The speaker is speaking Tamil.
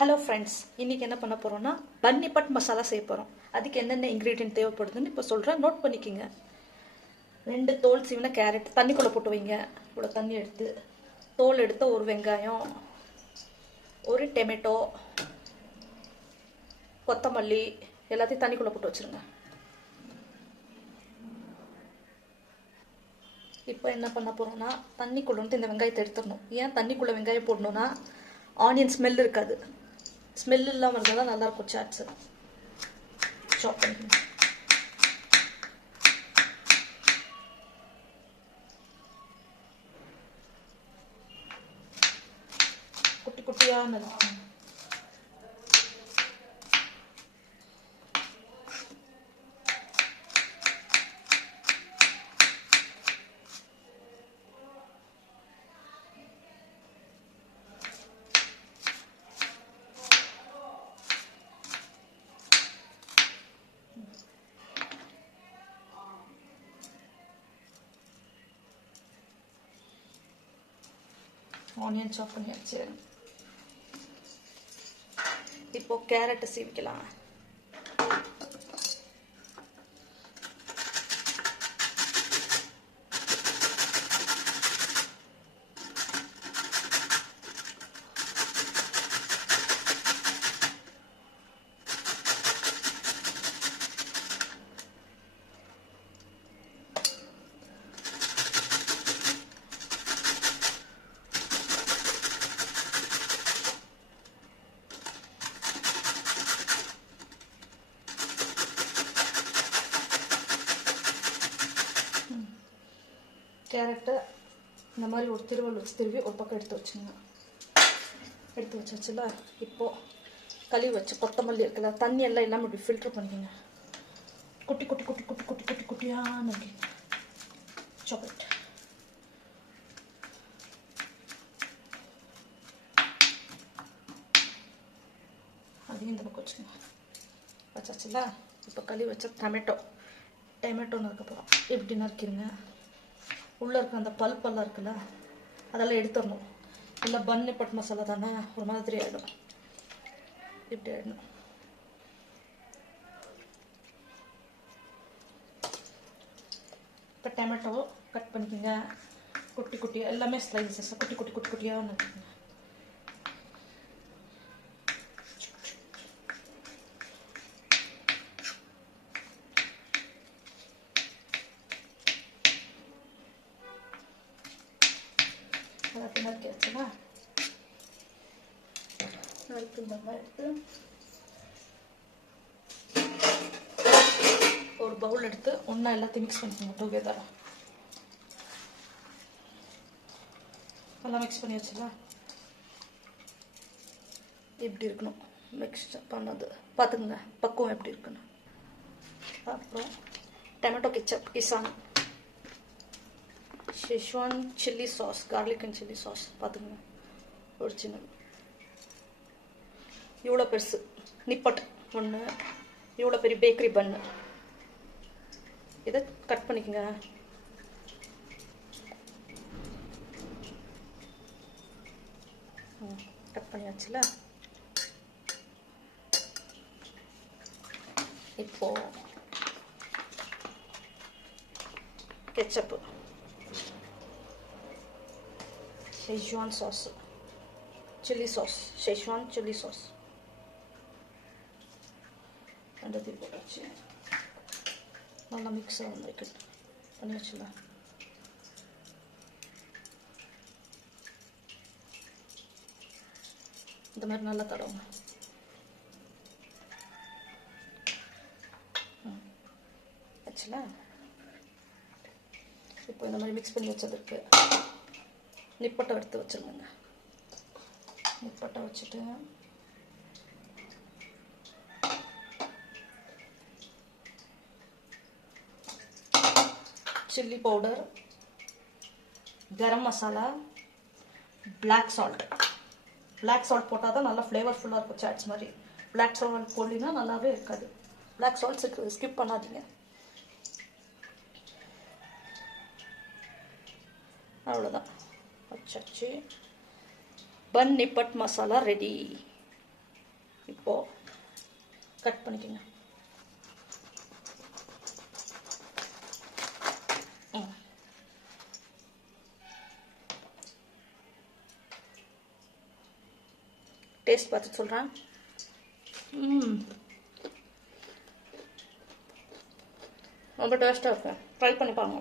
ஹலோ ஃப்ரெண்ட்ஸ், இன்றைக்கி என்ன பண்ண போகிறோன்னா பன்னி பட் மசாலா செய்ய போகிறோம். அதுக்கு என்னென்ன இன்க்ரீடியன்ட் தேவைப்படுதுன்னு இப்போ சொல்கிறேன், நோட் பண்ணிக்கோங்க. 2 தோல் சீவின கேரட் தண்ணிக்குள்ளே போட்டு வைங்க. இவ்வளோ தண்ணி எடுத்து தோல் எடுத்த ஒரு வெங்காயம், ஒரு டொமேட்டோ, கொத்தமல்லி எல்லாத்தையும் தண்ணிக்குள்ளே போட்டு வச்சுருங்க. இப்போ என்ன பண்ண போகிறோன்னா தண்ணிக்குள்ளே வந்து இந்த வெங்காயத்தை எடுத்துடணும். ஏன் தண்ணிக்குள்ளே வெங்காயம் போடணுன்னா ஆனியன் ஸ்மெல் இருக்காது. ஸ்மெல் இல்லாமல் இருந்தால் தான் நல்லாயிருக்கும் சாட்ஸு. சாப் பண்ணிக்கணும். குட்டி குட்டியாக நறுக்கணும். ஆனியன் சாப் பண்ணியாச்சு. இப்போ கேரட்டை சீவிக்கலாம். கேரட்டை இந்த மாதிரி ஒரு திருவல் வச்சு திருவி ஒரு பக்கம் எடுத்து வச்சுங்க. எடுத்து வச்சாச்சுல, இப்போது கழுவி வச்சு கொத்தமல்லி இருக்குல்ல, தண்ணி எல்லாம் இல்லாமல் இப்படி ஃபில்ட்ரு பண்ணிக்கோங்க. குட்டி குட்டி குட்டி குட்டி குட்டி குட்டி குட்டியான சாக்லேட். அதையும் இந்த பக்கம் வச்சுங்க. வச்சாச்சுல, இப்போ கழுவி வச்ச டொமேட்டோ நறுக்க போகிறோம். எப்படி நறுக்கிடுங்க. உள்ளே இருக்க அந்த பல்பெல்லாம் இருக்குல்ல, அதெல்லாம் எடுத்துடணும். இல்லை பன்னி பட் மசாலா தானே, ஒரு மாதிரி ஆகிடும். இப்படி ஆகிடணும். இப்போ டொமேட்டோ கட் பண்ணிக்கோங்க. குட்டி குட்டியாக எல்லாமே ஸ்லைசஸ் குட்டி குட்டி குட்டி குட்டியாக நறுக்குங்க. நறுக்கி வச்சுனா நறுக்கு எடுத்து ஒரு பவுல் எடுத்து ஒன்றா எல்லாத்தையும் மிக்ஸ் பண்ணிக்கோங்க. டுகெதராக நல்லா மிக்ஸ் பண்ணி வச்சுக்கலாம். எப்படி இருக்கணும் மிக்ஸ் பண்ணது பார்த்துக்குங்க, பக்குவம் எப்படி இருக்குன்னு. அப்புறம் tomato ketchup, Kisan, schezwan chilli sauce, garlic and chilli sauce பார்த்துக்கங்க. ஒரிஜினல் இவ்வளோ பெருசு நிப்பட் ஒன்று, இவ்வளோ பெரிய பேக்கரி பன்னு. இதை கட் பண்ணிக்கோங்க. கட் பண்ணியாச்சுல, இப்போ ketchup, schezwan sauce, chilli sauce, schezwan chilli sauce ரெண்டுத்தையும் போட்டாச்சு. நல்லா மிக்ஸ் ஆகும் வைக்கணும். பண்ணியாச்சுல, இந்த மாதிரி நல்லா தடவுங்க. ஆச்சுல, இப்போ இந்த மாதிரி மிக்ஸ் பண்ணி வச்சதுக்கு நிப்பட்டை எடுத்து வச்சுருங்க. நிப்பட்டை வச்சுட்டு chilli powder, garam masala, black salt போட்டால் தான் நல்லா ஃப்ளேவர்ஃபுல்லாக இருக்கும் சாட்ஸ் மாதிரி. பிளாக் சால்ட் போடலின்னா நல்லாவே இருக்காது. பிளாக் சால்ட் ஸ்கிப் பண்ணாதீங்க. அவ்வளோதான், வச்சாச்சு. பன் நிப்பட் மசாலா ரெடி. இப்போது கட் பண்ணிக்கோங்க. டேஸ்ட் பார்த்து சொல்கிறேன். ரொம்ப டேஸ்ட்டாக இருக்கும். ட்ரை பண்ணி பாருங்க.